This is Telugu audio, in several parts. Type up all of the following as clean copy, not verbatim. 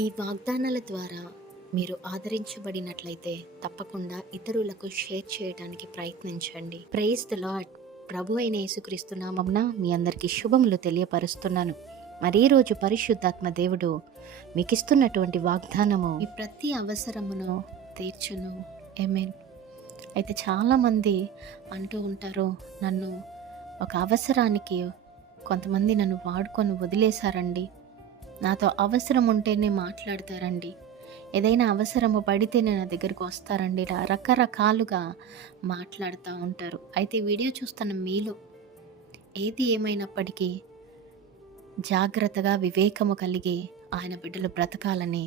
ఈ వాగ్దానాల ద్వారా మీరు ఆదరించబడినట్లయితే తప్పకుండా ఇతరులకు షేర్ చేయడానికి ప్రయత్నించండి. Praise the lord. ప్రభు అయిన యేసుక్రీస్తు నామమున మీ అందరికీ శుభములు తెలియపరుస్తున్నాను. మరి ఈ రోజు పరిశుద్ధాత్మ దేవుడు మీకు ఇస్తున్నటువంటి వాగ్దానము మీ ప్రతి అవసరమును తీర్చును. ఆమేన్. అయితే చాలామంది అంటూ ఉంటారు, నన్ను ఒక అవసరానికి కొంతమంది నన్ను వాడుకొని వదిలేశారండి, నాతో అవసరం ఉంటేనే మాట్లాడతారండి, ఏదైనా అవసరము పడితేనే నా దగ్గరకు వస్తారండి, ఇలా రకరకాలుగా మాట్లాడుతూ ఉంటారు. అయితే ఈ వీడియో చూస్తున్న మీలో ఏది ఏమైనప్పటికీ జాగ్రత్తగా వివేకము కలిగి ఆయన బిడ్డలు బ్రతకాలని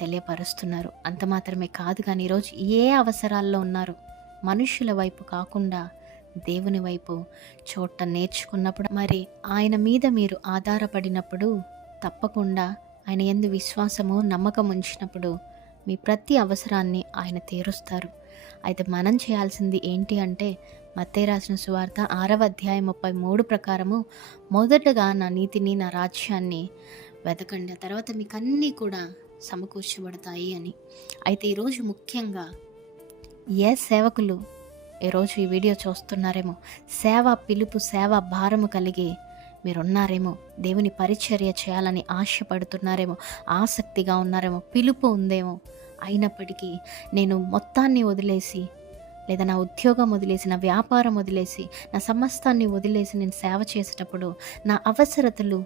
తెలియపరుస్తున్నారు. అంత మాత్రమే కాదు, కానీ ఈరోజు ఏ అవసరాల్లో ఉన్నారు, మనుషుల వైపు కాకుండా దేవుని వైపు చూడటం నేర్చుకున్నప్పుడు, మరి ఆయన మీద మీరు ఆధారపడినప్పుడు తప్పకుండా ఆయన యందు విశ్వాసము నమ్మకం ఉంచినప్పుడు మీ ప్రతి అవసరాన్ని ఆయన తీరుస్తారు. అయితే మనం చేయాల్సింది ఏంటి అంటే, మత్తయి రాసిన సువార్త 6వ అధ్యాయం 33 ప్రకారము మొదటగా నా నీతిని నా రాజ్యాన్ని వెతకండి, ఆ తర్వాత మీకు అన్నీ కూడా సమకూర్చబడతాయి అని. అయితే ఈరోజు ముఖ్యంగా ఏ సేవకులు ఈరోజు ఈ వీడియో చూస్తున్నారేమో, సేవా పిలుపు సేవా భారము కలిగి మీరున్నారేమో, దేవుని పరిచర్య చేయాలని ఆశపడుతున్నారేమో, ఆసక్తిగా ఉన్నారేమో, పిలుపు ఉందేమో, అయినప్పటికీ నేను మొత్తాన్ని వదిలేసి, లేదా నా ఉద్యోగం వదిలేసి, నా వ్యాపారం వదిలేసి, నా సమస్తాన్ని వదిలేసి నేను సేవ చేసేటప్పుడు నా అవసరతలు,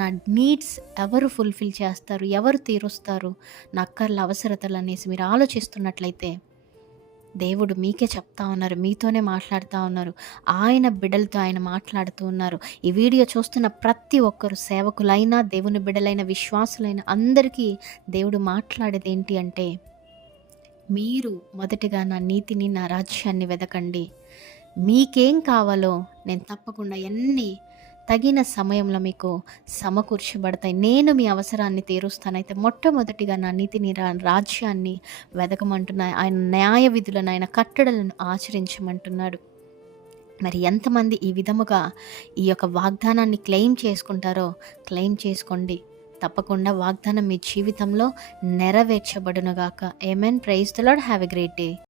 నా నీడ్స్ ఎవరు ఫుల్ఫిల్ చేస్తారు, ఎవరు తీరుస్తారు, నా అక్కర్ల అవసరతలు అనేసి మీరు ఆలోచిస్తున్నట్లయితే దేవుడు మీకే చెప్తా ఉన్నారు, మీతోనే మాట్లాడుతూ ఉన్నారు. ఆయన బిడ్డలతో ఆయన మాట్లాడుతూ ఉన్నారు. ఈ వీడియో చూస్తున్న ప్రతి ఒక్కరు, సేవకులైనా దేవుని బిడ్డలైన విశ్వాసులైన అందరికీ దేవుడు మాట్లాడేది ఏంటి అంటే, మీరు మొదటిగా నా నీతిని నా రాజ్యాన్ని వెతకండి, మీకేం కావాలో నేను తప్పకుండా తగిన సమయంలో మీకు సమకూర్చబడతాయి, నేను మీ అవసరాన్ని తీరుస్తాను. అయితే మొట్టమొదటిగా నా నీతిని రాజ్యాన్ని వెతకమంటున్నా, ఆయన న్యాయ విధులను, ఆయన కట్టడలను ఆచరించమంటున్నాడు. మరి ఎంతమంది ఈ విధముగా ఈ యొక్క వాగ్దానాన్ని క్లెయిమ్ చేసుకుంటారో క్లెయిమ్ చేసుకోండి. తప్పకుండా వాగ్దానం మీ జీవితంలో నెరవేర్చబడునుగాక. Amen. Praise the Lord. Have a great day.